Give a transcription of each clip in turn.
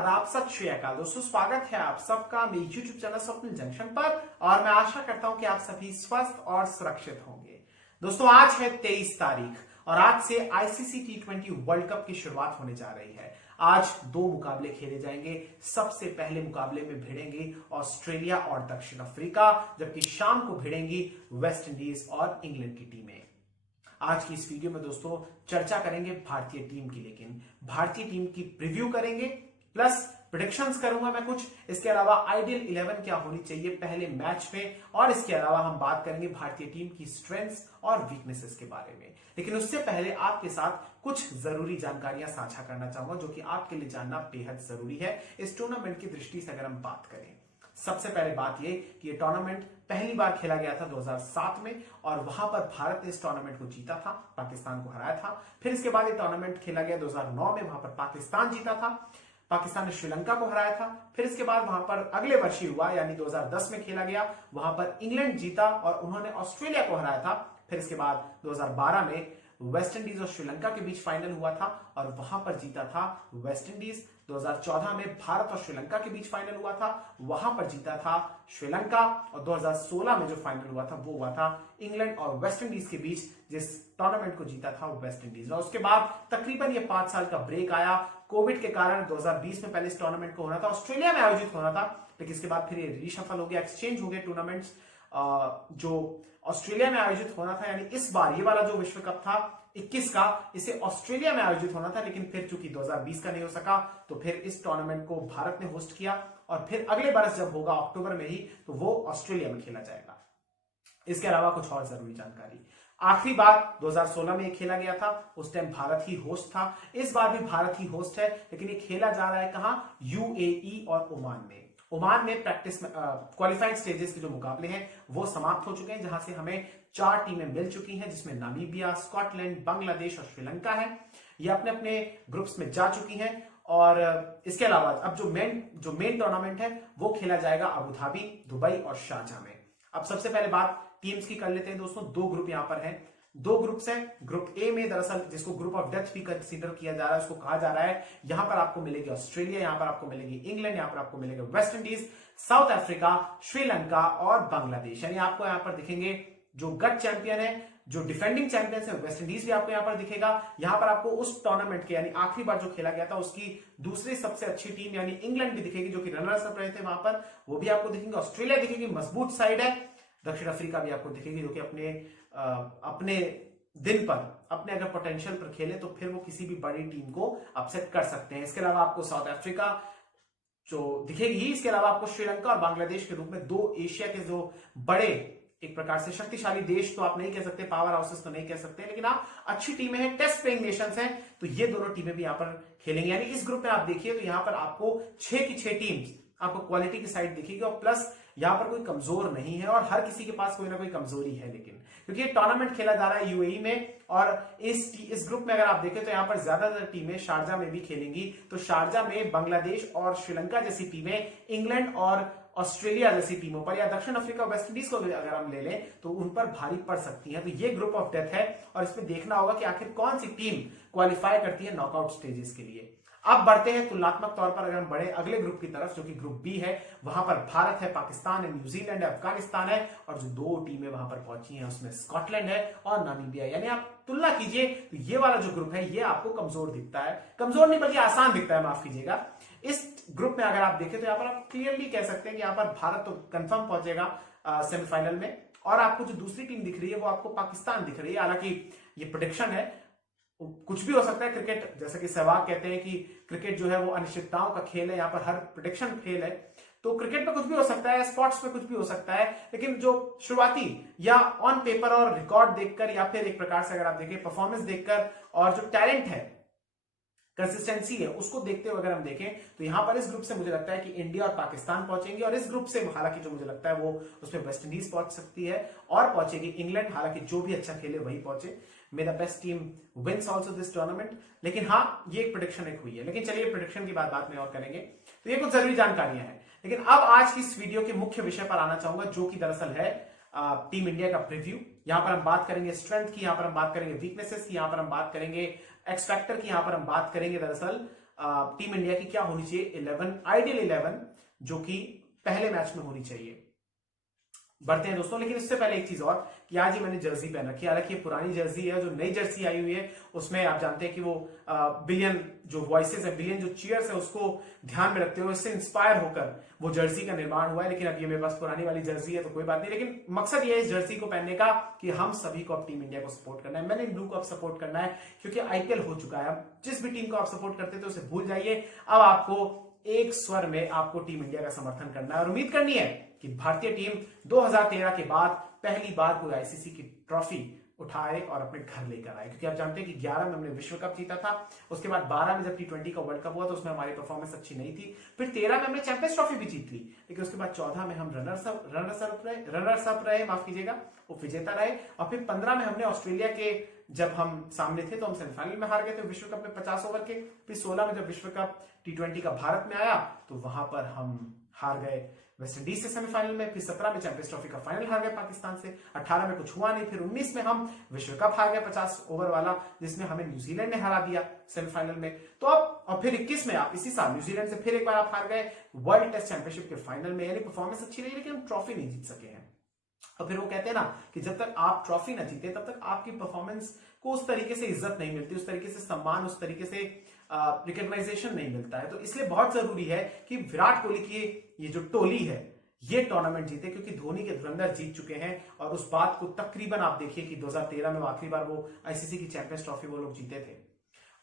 आदाब, सत श्री अकाल दोस्तों। स्वागत है आप सबका मेरे YouTube चैनल स्वप्निल जंक्शन पर और मैं आशा करता हूं कि आप सभी स्वस्थ और सुरक्षित होंगे। दोस्तों आज है 23 तारीख और आज से आईसीसी T20 वर्ल्ड कप की शुरुआत होने जा रही है। आज 2 मुकाबले खेले जाएंगे। सबसे पहले मुकाबले में भिड़ेंगे ऑस्ट्रेलिया और दक्षिण अफ्रीका, जबकि शाम को भिड़ेंगी वेस्ट इंडीज और इंग्लैंड की टीमें। आज की इस वीडियो में दोस्तों चर्चा करेंगे भारतीय टीम की, लेकिन भारतीय टीम की प्रीव्यू करेंगे, प्लस प्रेडिक्शंस करूंगा मैं कुछ। इसके अलावा आइडियल 11 क्या होनी चाहिए पहले मैच में, और इसके अलावा हम बात करेंगे भारतीय टीम की स्ट्रेंथ्स और वीकनेसेस के बारे में। लेकिन उससे पहले आपके साथ कुछ जरूरी जानकारियां साझा करना चाहूंगा जो कि आपके लिए जानना बेहद जरूरी है इस टूर्नामेंट की दृष्टि से। अगर हम बात करें, सबसे पहले बात यह कि यह टूर्नामेंट पहली बार खेला गया था 2007 में और वहां पर भारत ने इस टूर्नामेंट को जीता था, पाकिस्तान को हराया था। फिर इसके बाद ये टूर्नामेंट खेला गया 2009 में, वहां पर पाकिस्तान जीता था, पाकिस्तान ने श्रीलंका को हराया था। फिर इसके बाद वहां पर अगले वर्ष ही हुआ, यानी 2010 में खेला गया, वहां पर इंग्लैंड जीता और उन्होंने ऑस्ट्रेलिया को हराया था। फिर इसके बाद 2012 में वेस्ट इंडीज और श्रीलंका के बीच फाइनल हुआ था और वहां पर जीता था वेस्ट इंडीज। 2014 में भारत और श्रीलंका के बीच फाइनल हुआ था, वहां पर जीता था श्रीलंका। और 2016 में जो फाइनल हुआ था वो हुआ था इंग्लैंड और वेस्ट इंडीज के बीच, जिस टूर्नामेंट को जीता था वेस्ट इंडीज। और उसके बाद तकरीबन ये 5 साल का ब्रेक आया कोविड के कारण। 2020 में पहले इस टूर्नामेंट को होना था, ऑस्ट्रेलिया में आयोजित होना था, लेकिन इसके बाद फिर ये रीशफल हो गया, एक्सचेंज हो गए टूर्नामेंट्स। जो ऑस्ट्रेलिया में आयोजित होना था, यानी इस बार ये वाला जो विश्व कप था 21 का, इसे ऑस्ट्रेलिया में आयोजित होना था, लेकिन फिर चूंकि 2020 का नहीं हो सका तो फिर इस टूर्नामेंट को भारत ने होस्ट किया और फिर अगले बरस जब होगा अक्टूबर में ही, तो वो ऑस्ट्रेलिया में खेला जाएगा। इसके अलावा कुछ और जरूरी जानकारी, आखिरी बार 2016 में खेला गया था, उस टाइम भारत ही होस्ट था। इस बार भी भारत ही होस्ट है, लेकिन ये खेला जा रहा है कहां? यूएई और ओमान में। ओमान में प्रैक्टिस में क्वालिफाइंग स्टेजेस के जो मुकाबले हैं वो समाप्त हो चुके हैं, जहां से हमें 4 टीमें मिल चुकी हैं, जिसमें नामीबिया, स्कॉटलैंड, बांग्लादेश और श्रीलंका है। ये अपने अपने ग्रुप्स में जा चुकी हैं। और इसके अलावा अब जो मेन टूर्नामेंट है वो खेला जाएगा अबू धाबी, दुबई और शारजाह में। अब सबसे पहले बात टीम्स की कर लेते हैं दोस्तों। 2 ग्रुप यहां पर हैं, 2 ग्रुप्स हैं। ग्रुप ए में दरअसल जिसको ग्रुप ऑफ डेथ भी कंसीडर किया जा रहा है, उसको कहा जा रहा है, यहां पर आपको मिलेगी ऑस्ट्रेलिया, यहां पर आपको मिलेगी इंग्लैंड, यहां पर आपको मिलेगा West Indies, south Africa, Sri Lanka और बांग्लादेश। यानी आपको यहां पर दिखेंगे जो गट चैंपियन है, जो डिफेंडिंग चैंपियंस है, वेस्ट इंडीज भी आपको यहां पर दिखेगा। यहां पर आपको उस टूर्नामेंट के यानी आखिरी बार जो खेला गया था उसकी दूसरी सबसे अच्छी टीम यानी इंग्लैंड भी दिखेगी, जो कि रनर्स अप रहे थे वहां पर, वो भी आपको दिखेंगे। ऑस्ट्रेलिया दिखेगी, मजबूत साइड है। दक्षिण अफ्रीका भी आपको दिखेगी, जो कि अपने दिन पर, अपने अगर पोटेंशियल पर खेले तो फिर वो किसी भी बड़ी टीम को अपसेट कर सकते हैं। इसके अलावा आपको साउथ अफ्रीका जो दिखेगी, इसके अलावा आपको श्रीलंका और बांग्लादेश के रूप में 2 एशिया के जो बड़े एक प्रकार से शक्तिशाली देश तो आप नहीं कह सकते, पावर हाउसेस तो नहीं कह सकते, लेकिन आप अच्छी टीमें हैं, टेस्ट प्लेइंग नेशंस हैं, तो ये दोनों टीमें भी यहां पर खेलेंगी। यानी इस ग्रुप में आप देखिए तो यहां पर आपको 6 की 6 टीम्स आपको क्वालिटी की साइड दिखेगी और प्लस यहां पर कोई कमजोर नहीं है और हर किसी के पास कोई ना कोई कमजोरी है। लेकिन क्योंकि ये टूर्नामेंट खेला जा रहा है यूएई में और इस ग्रुप में अगर आप देखें तो यहां पर ज्यादातर टीमें शारजा में भी खेलेंगी, तो शारजा में बांग्लादेश और श्रीलंका जैसी टीमें इंग्लैंड और ऑस्ट्रेलिया जैसी टीमों पर या दक्षिण अफ्रीका वेस्ट इंडीज को भी अगर हम ले लें तो उन पर भारी पड़ सकती है। तो ये ग्रुप ऑफ डेथ है और इसमें देखना होगा कि आखिर कौन सी टीम क्वालिफाई करती है नॉकआउट स्टेजेस के लिए। अब बढ़ते हैं तुलनात्मक तौर पर, अगर हम बढ़े अगले ग्रुप की तरफ जो कि ग्रुप बी है, वहां पर भारत है, पाकिस्तान है, न्यूजीलैंड है, अफगानिस्तान है और जो 2 टीमें वहां पर पहुंची हैं उसमें स्कॉटलैंड है और नामीबिया। यानी आप तुलना कीजिए तो ये वाला जो ग्रुप है ये आपको कमजोर दिखता है, कमजोर नहीं बल्कि आसान दिखता है, माफ कीजिएगा। इस ग्रुप में अगर आप देखें तो यहाँ पर आप क्लियरली कह सकते हैं कि यहाँ पर भारत तो कंफर्म पहुंचेगा सेमीफाइनल में, और आपको जो दूसरी टीम दिख रही है वो आपको पाकिस्तान दिख रही है। हालांकि ये प्रेडिक्शन है, कुछ भी हो सकता है। क्रिकेट, जैसा कि सहवाग कहते हैं कि क्रिकेट जो है वो अनिश्चितताओं का खेल है, यहाँ पर हर प्रेडिक्शन फेल है, तो क्रिकेट में कुछ भी हो सकता है, स्पोर्ट्स में कुछ भी हो सकता है। लेकिन जो शुरुआती या ऑन पेपर और रिकॉर्ड देखकर या फिर एक प्रकार से अगर आप देखें परफॉर्मेंस देखकर और जो टैलेंट है, कंसिस्टेंसी है, उसको देखते हुए अगर हम देखें तो यहां पर इस ग्रुप से मुझे लगता है कि इंडिया और पाकिस्तान पहुंचेंगे और इस ग्रुप से हालांकि जो मुझे लगता है वो उसमें वेस्ट इंडीज पहुंच सकती है और पहुंचेगी इंग्लैंड, हालांकि जो भी अच्छा खेले वही पहुंचे। मेरा best team wins also this tournament. लेकिन हाँ, ये एक प्रेडिक्शन एक हुई है, लेकिन चलिए प्रेडिक्शन की बात में और करेंगे। तो ये कुछ जरूरी जानकारियां हैं, लेकिन अब आज की इस वीडियो के मुख्य विषय पर आना चाहूंगा, जो कि दरअसल है टीम इंडिया का प्रीव्यू। यहां पर हम बात करेंगे स्ट्रेंथ की, यहां पर हम बात करेंगे वीकनेसेस की, यहां पर हम बात करेंगे एक्स फैक्टर की, यहां पर हम बात करेंगे दरअसल टीम इंडिया की क्या होनी चाहिए 11 आइडियल 11 जो कि पहले मैच में होनी चाहिए। बढ़ते हैं दोस्तों, लेकिन इससे पहले एक चीज और कि आज ही मैंने जर्सी पहन रखी है। हालांकि ये पुरानी जर्सी है, जो नई जर्सी आई हुई है उसमें आप जानते हैं कि वो बिलियन जो वॉइसेस है, बिलियन जो चीयर्स है, उसको ध्यान में रखते हुए इससे इंस्पायर होकर वो जर्सी का निर्माण हुआ है। लेकिन अब ये मेरे पास पुरानी वाली जर्सी है तो कोई बात नहीं, लेकिन मकसद ये है इस जर्सी को पहनने का कि हम सभी को अब टीम इंडिया को सपोर्ट करना है। मैंने ब्लू को अब सपोर्ट करना है क्योंकि आईपीएल हो चुका है। अब जिस भी टीम को आप सपोर्ट करते थे उसे भूल जाइए, अब आपको एक स्वर में आपको टीम इंडिया का समर्थन करना है और उम्मीद करनी है कि भारतीय टीम 2013 के बाद पहली बार कोई आईसीसी की ट्रॉफी उठाए और अपने घर लेकर आए। क्योंकि आप जानते हैं कि 11 में हमने विश्व कप जीता था, उसके बाद 12 में जब T20 का वर्ल्ड कप हुआ तो उसमें हमारी परफॉर्मेंस अच्छी नहीं थी, फिर 13 में हमने चैंपियंस ट्रॉफी भी जीत ली, लेकिन उसके बाद 14 में हम रनर्स अप रहे, माफ कीजिएगा, उप विजेता रहे, और फिर 15 में हमने ऑस्ट्रेलिया के जब हम सामने थे तो हम सेमीफाइनल में हार गए थे विश्व कप में 50 ओवर के। फिर 16 में जब विश्व कप T20 का भारत में आया तो वहां पर हम हार गए वेस्ट इंडीज से सेमीफाइनल में। फिर 17 में चैंपियंस ट्रॉफी का फाइनल हार गए पाकिस्तान से। 18 में कुछ हुआ नहीं, फिर 19 में हम विश्व कप हार गए 50 ओवर वाला, जिसमें हमें न्यूजीलैंड ने हरा दिया सेमीफाइनल में। तो अब और फिर 21 में आप इसी साल न्यूजीलैंड से फिर एक बार आप हार गए वर्ल्ड टेस्ट चैंपियनशिप के फाइनल में। यानी परफॉर्मेंस अच्छी रही लेकिन हम ट्रॉफी नहीं जीत सके हैं। और फिर वो कहते हैं ना कि जब तक आप ट्रॉफी ना जीते तब तक आपकी परफॉर्मेंस को उस तरीके से इज्जत नहीं मिलती, उस तरीके से सम्मान, उस तरीके से रिकॉग्नाइजेशन नहीं मिलता है। तो इसलिए बहुत जरूरी है कि विराट कोहली की ये जो टोली है ये टूर्नामेंट जीते, क्योंकि धोनी के धुरंधर जीत चुके हैं। और उस बात को तकरीबन आप देखिए कि 2013 में आखिरी बार वो आईसीसी की चैंपियंस ट्रॉफी वो लोग जीते थे,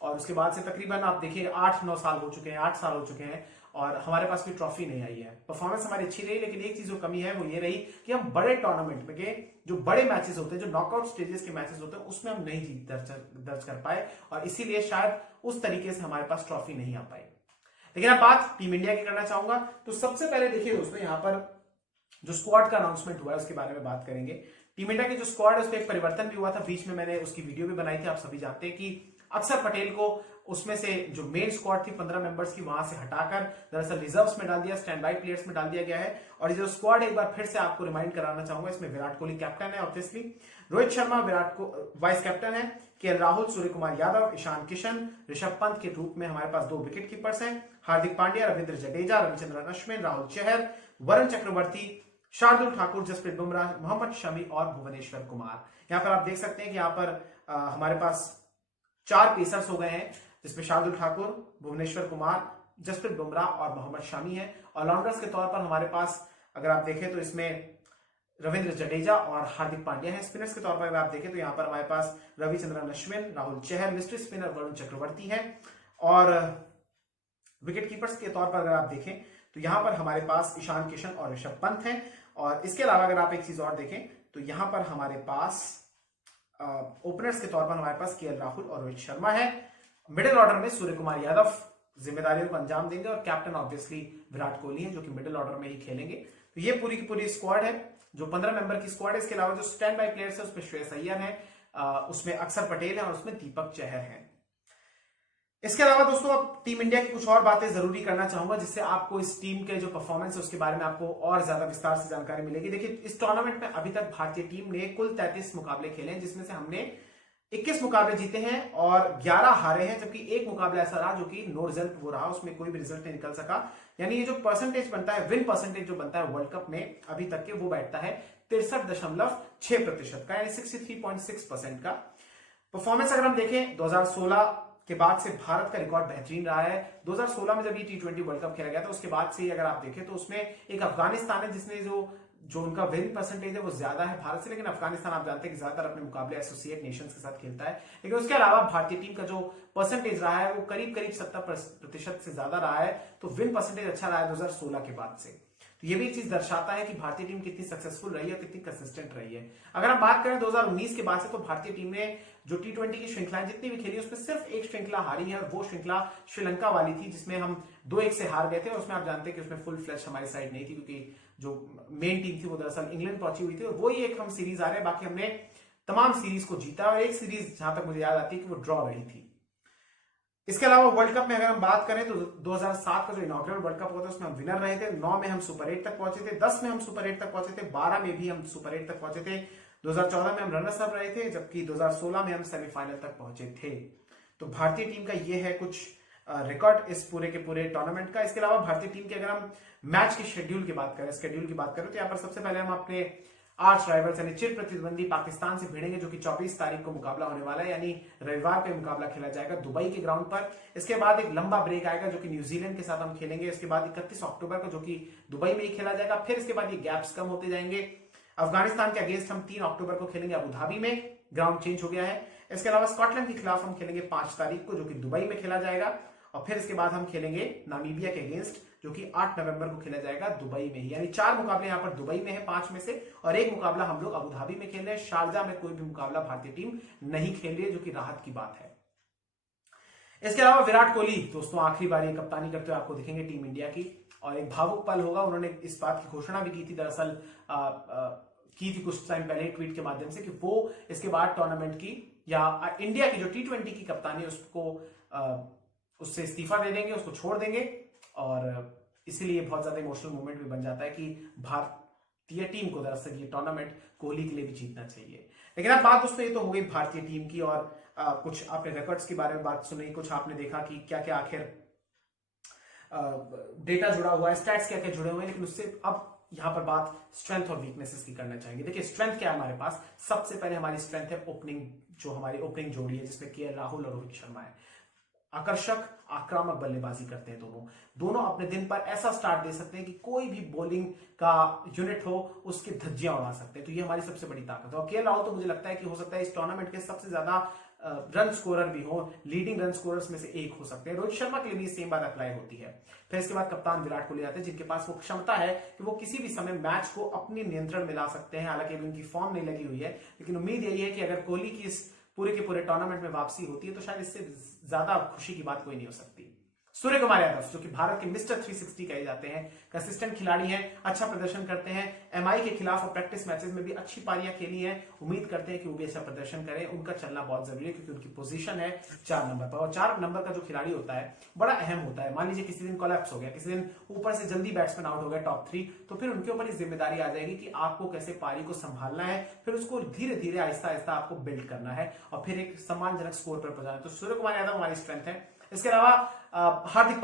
और उसके बाद से तकरीबन आप देखिए 8-9 साल हो चुके हैं, 8 साल हो चुके हैं और हमारे पास कोई ट्रॉफी नहीं आई है। परफॉर्मेंस हमारी अच्छी रही, लेकिन एक चीज जो कमी है वो ये रही कि हम बड़े टूर्नामेंट में के जो बड़े मैचेस होते हैं, जो नॉकआउट स्टेजेस के मैचेस होते हैं, उसमें हम नहीं जीत दर्ज कर पाए, और इसीलिए शायद उस तरीके से हमारे पास ट्रॉफी नहीं आ पाई। लेकिन अब बात टीम इंडिया की करना चाहूंगा। तो सबसे पहले देखिए दोस्तों, यहाँ पर जो स्क्वाड का अनाउंसमेंट हुआ है उसके बारे में बात करेंगे। टीम इंडिया की जो स्क्वाड है उसमें एक परिवर्तन भी हुआ था, बीच में मैंने उसकी वीडियो भी बनाई थी। आप सभी जानते हैं कि अक्षर पटेल को उसमें से जो मेन स्क्वाड थी 15 मेंबर्स की, वहां से हटाकर दरअसल रिजर्व्स में डाल दिया, स्टैंड बाय प्लेयर्स में डाल दिया गया है। और ये जो स्क्वाड एक बार फिर से आपको रिमाइंड कराना चाहूंगा, इसमें विराट कोहली कैप्टन है ऑब्वियसली, रोहित शर्मा विराट को वाइस कैप्टन है, केएल राहुल, सूर्य कुमार यादव, ईशान किशन, ऋषभ पंत के रूप में हमारे पास 2 विकेट कीपर्स हैं, हार्दिक पांड्या, रविंद्र जडेजा, रविचंद्रन अश्विन, राहुल चहर, वरुण चक्रवर्ती, शार्दुल ठाकुर, जसप्रीत बुमराह, मोहम्मद शमी और भुवनेश्वर कुमार। यहाँ पर आप देख सकते हैं कि यहाँ पर हमारे पास 4 पेसर्स हो गए हैं, जिसमें शार्दुल ठाकुर, भुवनेश्वर कुमार, जसप्रीत बुमराह और मोहम्मद शमी है। ऑलराउंडर्स के तौर पर हमारे पास अगर आप देखें तो इसमें रविंद्र जडेजा और हार्दिक पांड्या है। स्पिनर्स के तौर पर अगर आप देखें तो यहाँ पर हमारे पास रविचंद्रन अश्विन, राहुल चहर, मिस्ट्री स्पिनर वरुण चक्रवर्ती है, और विकेट कीपर्स के तौर पर अगर आप देखें तो यहाँ पर हमारे पास ईशान किशन और ऋषभ पंत हैं। और इसके अलावा अगर आप एक चीज और देखें तो यहाँ पर हमारे पास ओपनर्स के तौर पर हमारे पास केएल राहुल और रोहित शर्मा है। मिडिल ऑर्डर में सूर्य कुमार यादव जिम्मेदारियों को अंजाम देंगे, और कैप्टन ऑब्वियसली विराट कोहली है जो कि मिडिल ऑर्डर में ही खेलेंगे। तो ये पूरी की पूरी स्क्वाड है, जो 15 मेंबर की स्क्वाड है। इसके अलावा जो स्टैंड बाय प्लेयर्स है उसमें श्रेयस अय्यर है, उसमें अक्षर पटेल है और उसमें दीपक चहर है। इसके अलावा दोस्तों अब टीम इंडिया की कुछ और बातें जरूरी करना चाहूंगा, जिससे आपको इस टीम के जो परफॉर्मेंस है उसके बारे में आपको और ज्यादा विस्तार से जानकारी मिलेगी। देखिए, इस टूर्नामेंट में अभी तक भारतीय टीम ने कुल 33 मुकाबले खेले हैं, जिसमें से हमने 21 मुकाबले जीते हैं और 11 हारे हैं, जबकि एक मुकाबला ऐसा रहा जो कि नो रिजल्ट वो रहा, उसमें कोई भी रिजल्ट नहीं निकल सका। यानी ये जो परसेंटेज बनता है, विन परसेंटेज जो बनता है वर्ल्ड कप में अभी तक के, वो बैठता है 63.6% का, यानी 63.6% का। परफॉर्मेंस अगर हम देखें 2016 के बाद से भारत का रिकॉर्ड बेहतरीन रहा है। 2016 में जब ये T20 वर्ल्ड कप खेला गया था उसके बाद से अगर आप देखें तो उसमें एक अफगानिस्तान है जिसने जो उनका विन परसेंटेज है वो ज्यादा है भारत से, लेकिन अफगानिस्तान आप जानते हैं कि ज्यादातर अपने मुकाबले एसोसिएट नेशंस के साथ खेलता है। लेकिन उसके अलावा भारतीय टीम का जो परसेंटेज रहा है वो करीब 70% से ज्यादा रहा है। तो विन परसेंटेज अच्छा रहा है 2016 के बाद से। तो ये भी चीज दर्शाता है कि भारतीय टीम कितनी सक्सेसफुल रही है, कितनी कंसिस्टेंट रही है। अगर हम बात करें 2019 के बाद से, तो भारतीय टीम ने जो T20 की श्रृंखलाएं जितनी भी खेली उसमें सिर्फ एक श्रृंखला हारी है, और वो श्रृंखला श्रीलंका वाली थी जिसमें हम 2-1 से हार गए थे। और उसमें आप जानते हैं कि उसमें फुल फ्लैश हमारी साइड नहीं थी, क्योंकि जो मेन टीम थी वो दरअसल इंग्लैंड पहुंची हुई थी, और वो ही एक हम सीरीज आ रहे हैं। बाकी हमने तमाम सीरीज को जीता, और एक सीरीज जहां तक मुझे याद आती है कि वो ड्रॉ रही थी। इसके अलावा वर्ल्ड कप में अगर हम बात करें तो 2007 का जो इनॉग्रेल वर्ल्ड कप हुआ था उसमें हम विनर रहे थे। 9 में हम सुपर 8 तक पहुंचे थे, 10 में हम सुपर 8 तक पहुंचे थे, 12 में भी हम सुपर 8 तक पहुंचे थे, 2014 में हम रनर्स अप रहे थे, जबकि 2016 में हम सेमीफाइनल तक पहुंचे थे। तो भारतीय टीम का ये है कुछ रिकॉर्ड इस पूरे के पूरे टूर्नामेंट का। इसके अलावा भारतीय टीम की अगर हम मैच की शेड्यूल की बात करें तो यहाँ पर सबसे पहले हम अपने आर्च राइवल्स यानी चिर प्रतिद्वंदी पाकिस्तान से भिड़ेंगे, जो कि 24 तारीख को मुकाबला होने वाला है, यानी रविवार को मुकाबला खेला जाएगा दुबई के ग्राउंड पर। इसके बाद एक लंबा ब्रेक आएगा जो कि न्यूजीलैंड के साथ हम खेलेंगे। इसके बाद 31 अक्टूबर को जो कि दुबई में ही खेला जाएगा। फिर इसके बाद ये गैप्स कम होते जाएंगे। अफगानिस्तान के अगेंस्ट हम 3 अक्टूबर को खेलेंगे अबू धाबी में, ग्राउंड चेंज हो गया है। इसके अलावा स्कॉटलैंड के खिलाफ हम खेलेंगे 5 तारीख को, जो कि दुबई में खेला जाएगा। और फिर इसके बाद हम खेलेंगे नामीबिया के अगेंस्ट, जो कि 8 नवंबर को खेला जाएगा दुबई में ही। यानी 4 मुकाबले यहां पर दुबई में है 5 में से, और एक मुकाबला हम लोग अबू धाबी में खेल रहे हैं। शारजा में कोई भी मुकाबला भारतीय टीम नहीं खेल रही है, जो कि राहत की बात है। इसके अलावा विराट कोहली दोस्तों आखिरी बार ये कप्तानी करते हुए आपको दिखेंगे टीम इंडिया की, और एक भावुक पल होगा। उन्होंने इस बात की घोषणा भी की थी, दरअसल की थी कुछ टाइम पहले ट्वीट के माध्यम से, कि वो इसके बाद टूर्नामेंट की या इंडिया की जो T20 की कप्तानी है उसको उससे इस्तीफा दे देंगे, उसको छोड़ देंगे। और इसीलिए बहुत ज्यादा इमोशनल मोमेंट भी बन जाता है कि भारतीय टीम को दरअसल ये टूर्नामेंट कोहली के लिए भी जीतना चाहिए। लेकिन अब बात दोस्तों ये तो हो गई भारतीय टीम की, और कुछ आपने रिकॉर्ड्स के बारे में बात सुनी, कुछ आपने देखा कि क्या क्या आखिर डेटा जुड़ा हुआ है, स्टैट्स क्या क्या जुड़े हुए हैं। लेकिन उससे अब यहां पर बात स्ट्रेंथ और वीकनेसेस की करना चाहेंगे। देखिए स्ट्रेंथ क्या है हमारे पास, सबसे पहले हमारी स्ट्रेंथ है ओपनिंग, जो हमारी ओपनिंग जोड़ी है जिसमें केएल राहुल और रोहित शर्मा है। आकर्षक आक्रामक बल्लेबाजी करते हैं दोनों अपने दिन पर ऐसा स्टार्ट दे सकते हैं कि कोई भी बॉलिंग का यूनिट हो उसकी धज्जियां उड़ा सकते हैं। तो ये हमारी सबसे बड़ी ताकत है। और केएल राहुल तो मुझे लगता है कि हो सकता है इस टूर्नामेंट के सबसे ज्यादा रन स्कोरर भी हो, लीडिंग रन स्कोरर्स में से एक हो सकते हैं। रोहित शर्मा के लिए भी सेम बात अप्लाई होती है। फिर इसके बाद कप्तान विराट कोहली आते हैं, जिनके पास वो क्षमता है कि वो किसी भी समय मैच को अपने नियंत्रण में ला सकते हैं। हालांकि उनकी फॉर्म नहीं लगी हुई है, लेकिन उम्मीद यही है कि अगर कोहली की इस पूरे के पूरे टूर्नामेंट में वापसी होती है तो शायद इससे ज्यादा खुशी की बात कोई नहीं हो सकती। सूर्य कुमार यादव, जो कि भारत के मिस्टर 360 कहे जाते हैं, कंसिस्टेंट खिलाड़ी हैं, अच्छा प्रदर्शन करते हैं। एमआई के खिलाफ और प्रैक्टिस मैचेस में भी अच्छी पारियां खेली हैं। उम्मीद करते हैं कि वो भी अच्छा प्रदर्शन करें। उनका चलना बहुत जरूरी है क्योंकि उनकी पोजीशन है 4 नंबर पर, और 4 नंबर का जो खिलाड़ी होता है बड़ा अहम होता है। मान लीजिए किसी दिन कोलैप्स हो गया, किसी दिन ऊपर से जल्दी बैट्समैन आउट हो गया टॉप 3, तो फिर उनके ऊपर जिम्मेदारी आ जाएगी कि आपको कैसे पारी को संभालना है, फिर उसको धीरे धीरे आहिस्ता आहिस्ता आपको बिल्ड करना है और फिर एक सम्मानजनक स्कोर पर पहुंचाना है। तो सूर्य कुमार यादव हमारी स्ट्रेंथ है। इसके अलावा हार्दिक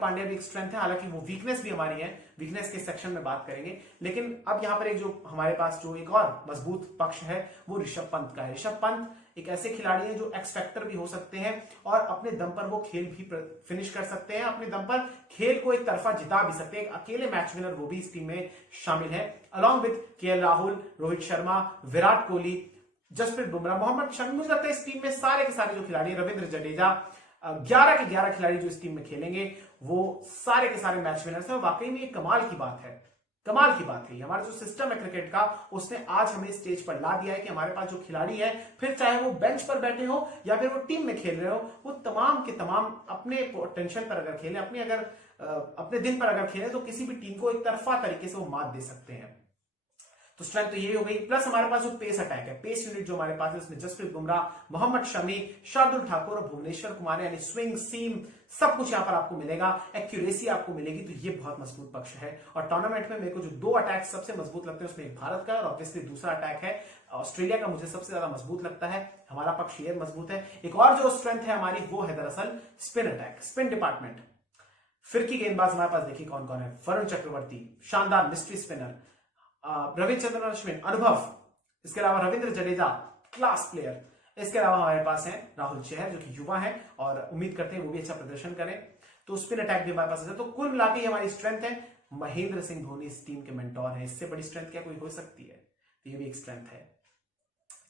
पांड्या भी एक स्ट्रेंथ है, हालांकि वो वीकनेस भी हमारी है, वीकनेस के सेक्शन में बात करेंगे। लेकिन अब यहां पर एक जो हमारे पास जो एक और मजबूत पक्ष है वो ऋषभ पंत का है। ऋषभ पंत एक ऐसे खिलाड़ी हैं जो एक्स फैक्टर भी हो सकते हैं और अपने दम पर वो खेल भी फिनिश कर सकते हैं, अपने दम पर खेल को एक तरफा जिता भी सकते हैं। अकेले मैच विनर वो भी इस टीम में शामिल है, along with KL Rahul, Rohit Sharma, Virat Kohli, Jasprit Bumrah, Mohammed Shami. मुझे लगता है इस टीम में सारे के सारे जो खिलाड़ी, रविंद्र जडेजा, 11 के 11 खिलाड़ी जो इस टीम में खेलेंगे वो सारे के सारे मैच विनर्स हैं। वाकई में ये कमाल की बात है, कमाल की बात है। हमारा जो सिस्टम है क्रिकेट का उसने आज हमें स्टेज पर ला दिया है कि हमारे पास जो खिलाड़ी है, फिर चाहे वो बेंच पर बैठे हो या फिर वो टीम में खेल रहे हो, वो तमाम के तमाम अपने पोटेंशियल पर अगर खेलें, अपने दिन पर अगर खेलें तो किसी भी टीम को एक तरफा तरीके से वो मात दे सकते हैं। तो स्ट्रेंथ तो यही हो गई। प्लस हमारे पास जो पेस अटैक है, पेस यूनिट जो हमारे पास है, उसमें जसप्रीत बुमराह, मोहम्मद शमी, शार्दुल ठाकुर और भुवनेश्वर कुमार, यानी स्विंग, सीम, सब कुछ यहां पर आपको मिलेगा। एक्यूरेसी आपको मिलेगी, तो ये बहुत मजबूत पक्ष है। और टूर्नामेंट में मेरे को जो 2 अटैक सबसे मजबूत लगते हैं उसमें एक भारत का और ऑब्वियसली दूसरा अटैक है ऑस्ट्रेलिया का, मुझे सबसे ज्यादा मजबूत लगता है। हमारा पक्ष ये मजबूत है। एक और जो स्ट्रेंथ है हमारी वो है दरअसल स्पिन अटैक, स्पिन डिपार्टमेंट। फिरकी गेंदबाज हमारे पास देखिए कौन कौन है। वरुण चक्रवर्ती, शानदार मिस्ट्री स्पिनर। रविचंद्रन अश्विन, अनुभव। इसके अलावा रविंद्र जडेजा, क्लास प्लेयर। इसके अलावा हमारे पास है राहुल चहर जो कि युवा है और उम्मीद करते हैं वो भी अच्छा प्रदर्शन करें। तो स्पिन अटैक भी हमारे पास है। तो कुल मिलाकर हमारी स्ट्रेंथ है। महेंद्र सिंह धोनी इस टीम के मेंटोर हैं, इससे बड़ी स्ट्रेंथ क्या कोई हो सकती है? तो ये भी एक स्ट्रेंथ है।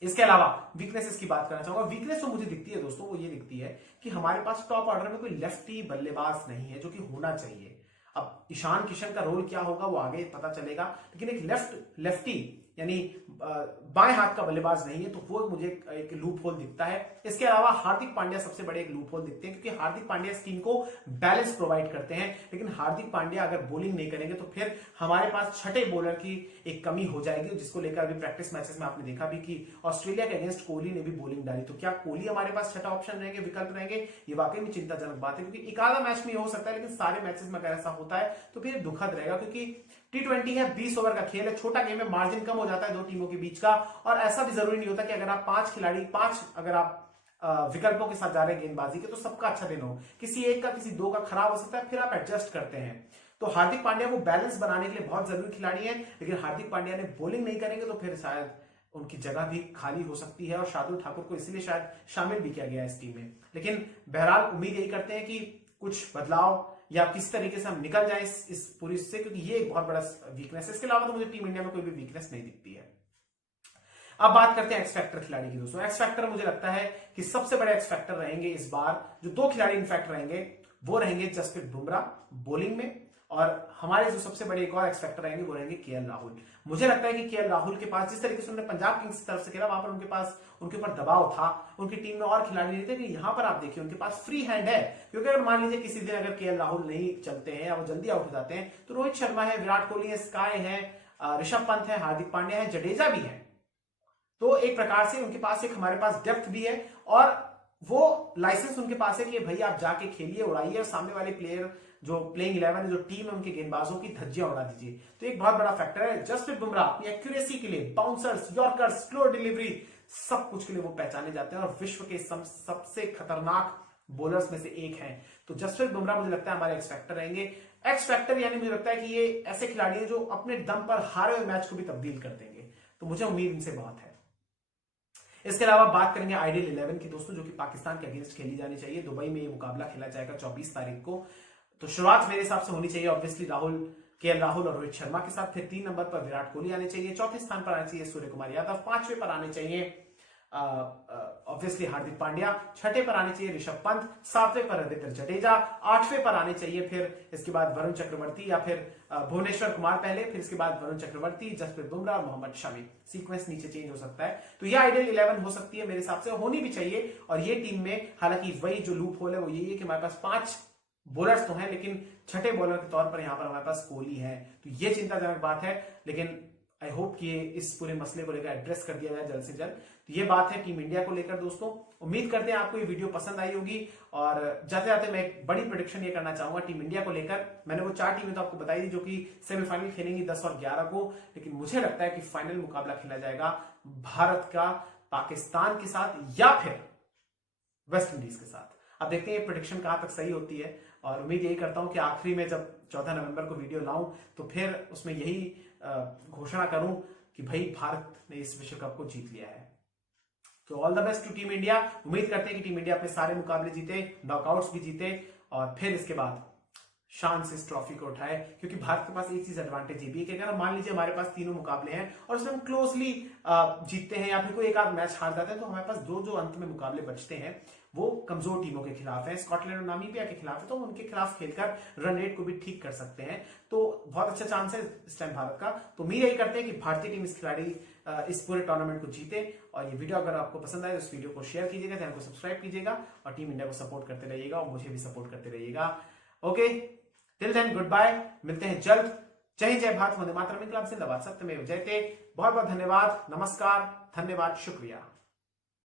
इसके अलावा वीकनेसेस की बात करना चाहूंगा। वीकनेस तो मुझे दिखती है दोस्तों, वो ये दिखती है कि हमारे पास टॉप ऑर्डर में कोई लेफ्टी बल्लेबाज नहीं है, जो कि होना चाहिए। अब ईशान किशन का रोल क्या होगा वो आगे पता चलेगा, लेकिन एक लेफ्टी यानी बाएं हाथ का बल्लेबाज नहीं है, तो वो मुझे एक लूप होल दिखता है। इसके अलावा हार्दिक पांड्या सबसे बड़े एक लूप होल दिखते हैं, क्योंकि हार्दिक पांड्या इस टीम को बैलेंस प्रोवाइड करते हैं। लेकिन हार्दिक पांड्या अगर बॉलिंग नहीं करेंगे तो फिर हमारे पास छठे बॉलर की एक कमी हो जाएगी, जिसको लेकर अभी प्रैक्टिस मैचेस में आपने देखा भी कि ऑस्ट्रेलिया के अगेंस्ट कोहली ने भी बॉलिंग डाली। तो क्या कोहली हमारे पास छठा ऑप्शन रहेंगे, विकल्प रहेंगे? ये वाकई में चिंताजनक बात है, क्योंकि एक आधा मैच में हो सकता है, लेकिन सारे मैचेस में अगर ऐसा होता है तो फिर दुखद रहेगा। क्योंकि T20 है, 20 ओवर का खेल है, छोटा गेम है, मार्जिन कम हो जाता है 2 टीमों के बीच का। और ऐसा भी जरूरी नहीं होता कि अगर आप 5 खिलाड़ी, 5 अगर आप विकल्पों के साथ जा रहे हैं गेंदबाजी के, तो सबका अच्छा दिन हो, किसी एक का किसी दो का खराब हो सकता है, फिर आप एडजस्ट करते हैं। तो हार्दिक पांड्या को बैलेंस बनाने के लिए बहुत जरूरी खिलाड़ी है, लेकिन हार्दिक पांड्या ने बॉलिंग नहीं करेंगे तो फिर शायद उनकी जगह भी खाली हो सकती है, और शार्दुल ठाकुर को इसलिए शायद शामिल भी किया गया है इस टीम में। लेकिन बहरहाल उम्मीद यही करते हैं कि कुछ बदलाव या किस तरीके से हम निकल जाए इस पूरी से, क्योंकि ये एक बहुत बड़ा वीकनेस है। इसके अलावा तो मुझे टीम इंडिया में कोई भी वीकनेस नहीं दिखती है। अब बात करते हैं एक्स फैक्टर खिलाड़ी की। दोस्तों एक्स फैक्टर मुझे लगता है कि सबसे बड़े एक्स फैक्टर रहेंगे इस बार, जो दो खिलाड़ी इनफैक्ट रहेंगे, वो रहेंगे जसप्रीत बुमराह बॉलिंग में, और हमारे जो सबसे बड़े एक और एक्स फैक्टर रहेंगे वो रहेंगे केएल राहुल। मुझे लगता है कि केएल राहुल के पास जिस तरीके से उन्होंने पंजाब किंग्स की तरफ से खेला, वहां पर उनके पास उनके ऊपर दबाव था, उनकी टीम में और खिलाड़ी नहीं थे, कि यहां पर आप देखिए उनके पास फ्री हैंड है। क्योंकि अगर मान लीजिए किसी दिन अगर केएल राहुल नहीं चलते हैं या वो जल्दी आउट हो जाते हैं, तो रोहित शर्मा है, विराट कोहली है, स्काई है, ऋषभ पंत है, हार्दिक पांड्या है, जडेजा भी है। तो एक प्रकार से उनके पास एक हमारे पास डेप्थ भी है, और वो लाइसेंस उनके पास है कि भाई आप जाके खेलिए, उड़ाइए, और सामने वाले प्लेयर जो प्लेइंग 11 है, जो टीम है, उनके गेंदबाजों की धज्जियां उड़ा दीजिए। तो एक बहुत बड़ा फैक्टर है। जसप्रीत बुमराह अपनी एक्यूरेसी के लिए, बाउंसर्स, यॉर्कर्स, स्लो डिलीवरी, सब कुछ के लिए वो पहचाने जाते हैं, और विश्व के सबसे खतरनाक बॉलर्स में से एक हैं। तो जसप्रीत बुमराह मुझे लगता है हमारे एक्स फैक्टर रहेंगे। एक्स फैक्टर यानी मुझे लगता है कि ये ऐसे खिलाड़ी हैं जो अपने दम पर हारे हुए मैच को भी तब्दील कर देंगे। तो मुझे उम्मीद इनसे बहुत है। इसके अलावा बात करेंगे आइडियल 11 की दोस्तों, जो कि पाकिस्तान के अगेंस्ट खेली जानी चाहिए। दुबई में ये मुकाबला खेला जाएगा 24 तारीख को। तो शुरुआत मेरे हिसाब से होनी चाहिए ऑब्वियसली केएल राहुल और रोहित शर्मा के साथ। फिर 3 नंबर पर विराट कोहली आने चाहिए, चौथे स्थान पर आने चाहिए सूर्य कुमार यादव, 5वें पर आने चाहिए ऑब्वियसली हार्दिक पांड्या, 6ठे पर आने चाहिए ऋषभ पंत, 7वें पर रविंद्र जडेजा, 8वें पर आने चाहिए फिर इसके बाद वरुण चक्रवर्ती या फिर भुवनेश्वर कुमार पहले, फिर इसके बाद वरुण चक्रवर्ती, जसप्रीत बुमराह, मोहम्मद शमी। सीक्वेंस नीचे चेंज हो सकता है। तो यह आइडियल 11 हो सकती है मेरे हिसाब से, होनी भी चाहिए। और ये टीम में हालांकि वही जो लूप होल है वो यही है कि हमारे पास 5 बॉलर्स तो हैं, लेकिन छठे बॉलर के तौर पर यहां पर हमारे पास कोहली है। तो ये चिंताजनक बात है, लेकिन आई होप कि इस पूरे मसले को लेकर एड्रेस कर दिया जाए जल्द से जल्द। तो ये बात है टीम इंडिया को लेकर दोस्तों। उम्मीद करते हैं आपको ये वीडियो पसंद आई होगी, और जाते जाते मैं एक बड़ी प्रेडिक्शन ये करना चाहूंगा टीम इंडिया को लेकर। मैंने वो 4 टीमें तो आपको बताई थी जो कि सेमीफाइनल खेलेंगी 10 और 11 को, लेकिन मुझे लगता है कि फाइनल मुकाबला खेला जाएगा भारत का पाकिस्तान के साथ या फिर वेस्ट इंडीज के साथ। अब देखते हैं ये प्रेडिक्शन कहां तक सही होती है, और उम्मीद यही करता हूं कि आखिरी में जब 14 नवंबर को वीडियो लाऊं तो फिर उसमें यही घोषणा करूं कि भाई भारत ने इस विश्व कप को जीत लिया है। तो all the best to team India. उम्मीद करते हैं कि टीम इंडिया अपने सारे मुकाबले जीते, नॉकआउट्स भी जीते, और फिर इसके बाद शान से इस ट्रॉफी को उठाए। क्योंकि भारत के पास एक चीज एडवांटेज ये भी है कि अगर मान लीजिए हमारे पास तीनों मुकाबले हैं और उसमें हम क्लोजली जीतते हैं या फिर कोई एक आध मैच हार जाते हैं, तो हमारे पास जो अंत में मुकाबले बचते हैं वो कमजोर टीमों के खिलाफ है, स्कॉटलैंड और नामीबिया के खिलाफ है, तो उनके खिलाफ खेलकर रन रेट को भी ठीक कर सकते हैं। तो बहुत अच्छा चांस है इस टाइम भारत का। तो उम्मीद यही करते हैं कि भारतीय टीम इस पूरे टूर्नामेंट को जीते। और ये वीडियो अगर आपको पसंद आए तो इस वीडियो को शेयर कीजिएगा, चैनल को सब्सक्राइब कीजिएगा, और टीम इंडिया को सपोर्ट करते रहिएगा, और मुझे भी सपोर्ट करते रहिएगा। Okay, till then good bye, मिलते हैं जल्द। जय हिंद, जय भारत, वंदे मातरम, इंकलाब जिंदाबाद, सत्यमेव जयते। बहुत बहुत धन्यवाद, नमस्कार, धन्यवाद, शुक्रिया।